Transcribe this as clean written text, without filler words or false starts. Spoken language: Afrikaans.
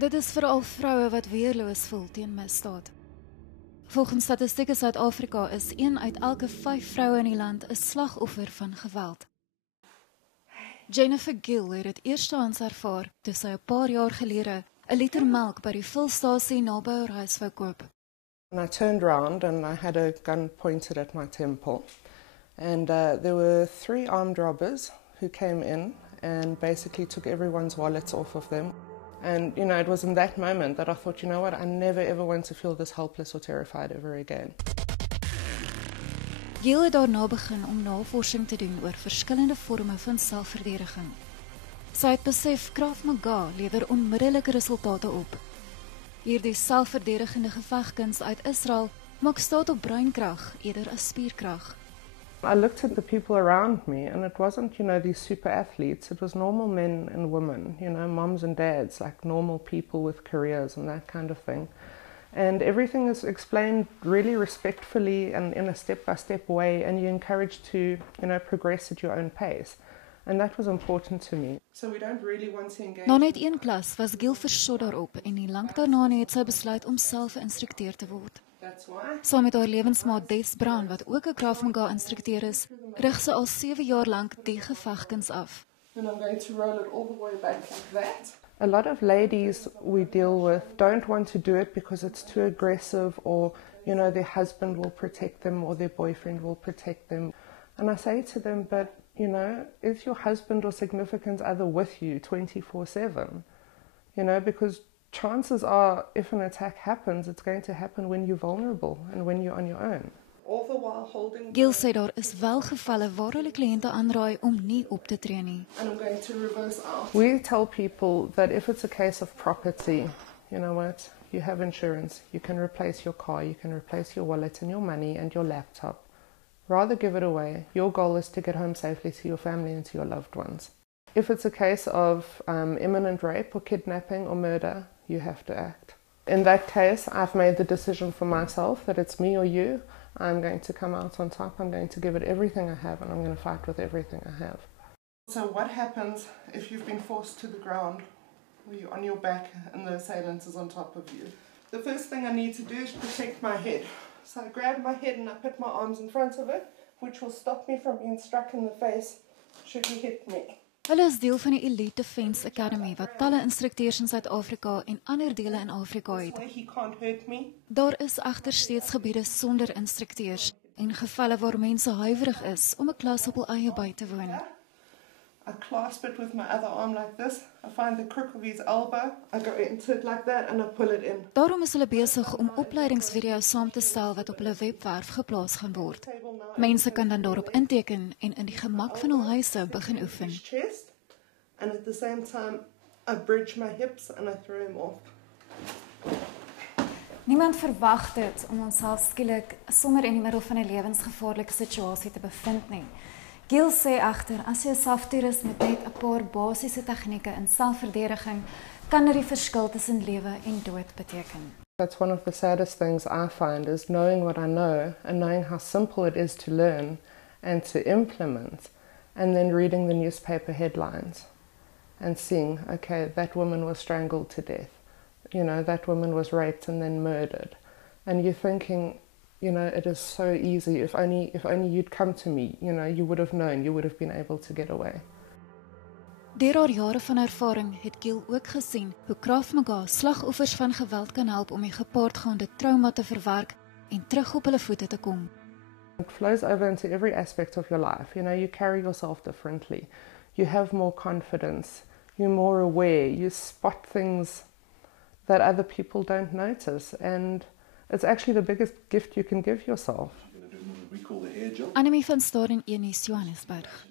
Dit is veral vroue wat weerloos voel teen misdaad. Volgens Statistieke Suid-Afrika is 1 uit elke 5 vroue in die land 'n slagoffer van geweld. Jennifer Gill het dit eerstehands ervaar toe sy 'n paar jaar gelede 'n liter melk by die vulstasie naby haar huis wou koop. And I turned round and I had a gun pointed at my temple. And there were 3 armed robbers who came in and basically took everyone's wallets off of them. And, you know, it was in that moment that I thought, you know what, I never ever want to feel this helpless or terrified ever again. Gill het daarna begin om navorsing te doen oor verskillende vorme van selfverdediging. Sy het besef Krav Maga lewer onmiddellike resultate op. Hierdie selfverdedigende gevegkuns uit Israel maak staat op breinkrag eerder as spierkrag. I looked at the people around me and it wasn't, you know, these super athletes. It was normal men and women, you know, moms and dads, like normal people with careers and that kind of thing. And everything is explained really respectfully and in a step-by-step way, and you're encouraged to, you know, progress at your own pace. And that was important to me. So we don't really want to engage. Na net 1 klas was Gill versot daarop en nie lank daarna het sy besluit om self 'n instrukteur te word. That's why. Saam met haar lewensmaat Des Brown, wat ook 'n Krav Maga instrukteur is, rig sy al 7 jaar lank die gevegkuns af. And I'm going to roll it all the way back like that. A lot of ladies we deal with don't want to do it because it's too aggressive, or, you know, their husband will protect them or their boyfriend will protect them. And I say to them, but, you know, is your husband or significant other with you 24/7? You know, because chances are, if an attack happens, it's going to happen when you're vulnerable and when you're on your own. All the while holding. Gill sê daar is wel gevalle waar hulle kliënte aanraai om nie op te tree nie. And I'm going to reverse out. We tell people that if it's a case of property, you know what, you have insurance, you can replace your car, you can replace your wallet and your money and your laptop. Rather give it away. Your goal is to get home safely to your family and to your loved ones. If it's a case of imminent rape or kidnapping or murder, you have to act. In that case, I've made the decision for myself that it's me or you. I'm going to come out on top. I'm going to give it everything I have, and I'm going to fight with everything I have. So what happens if you've been forced to the ground, where you're on your back and the assailant is on top of you? The first thing I need to do is protect my head. So I grab my head and I put my arms in front of it, which will stop me from being struck in the face should he hit me. Hulle is deel van die Elite Defence Academy wat talle instrukteurs in Suid-Afrika en ander dele in Afrika het. He can't hurt me. Daar is egter steeds gebiede sonder instrukteurs en gevalle waar mense huiwerig is om 'n klas op hul eie by te woon. I clasp it with my other arm like this. I find the crook of his elbow. I go into it like that and I pull it in. Daarom is hulle besig om opleidingsvideo's saam te stel wat op hulle webwerf geplaas gaan word. Mense kan dan daarop inteken en in die gemak van hul huise begin oefen. Chest, and at the same time I bridge my hips and I throw him off. Niemand verwag dit om onsself skielik sommer in die middel van 'n lewensgevaarlike situasie te bevind nie. Gill sê egter, as jy jouself toerus met net 'n paar basiese tegnieke in selfverdediging, kan dit die verskil tussen lewe en dood beteken. That's one of the saddest things I find, is knowing what I know and knowing how simple it is to learn and to implement, and then reading the newspaper headlines and seeing, okay, that woman was strangled to death. You know, that woman was raped and then murdered. And you're thinking, you know, it is so easy. If only you'd come to me, you know, you would have known, you would have been able to get away. Deur haar jare van ervaring het Gill ook gesien hoe Krav Maga slagoffers van geweld kan help om die gepaardgaande trauma te verwerk en terug op hulle voete te kom. It flows over into every aspect of your life. You know, you carry yourself differently. You have more confidence. You're more aware. You spot things that other people don't notice. And it's actually the biggest gift you can give yourself. Annemie van Staden, Johannesburg.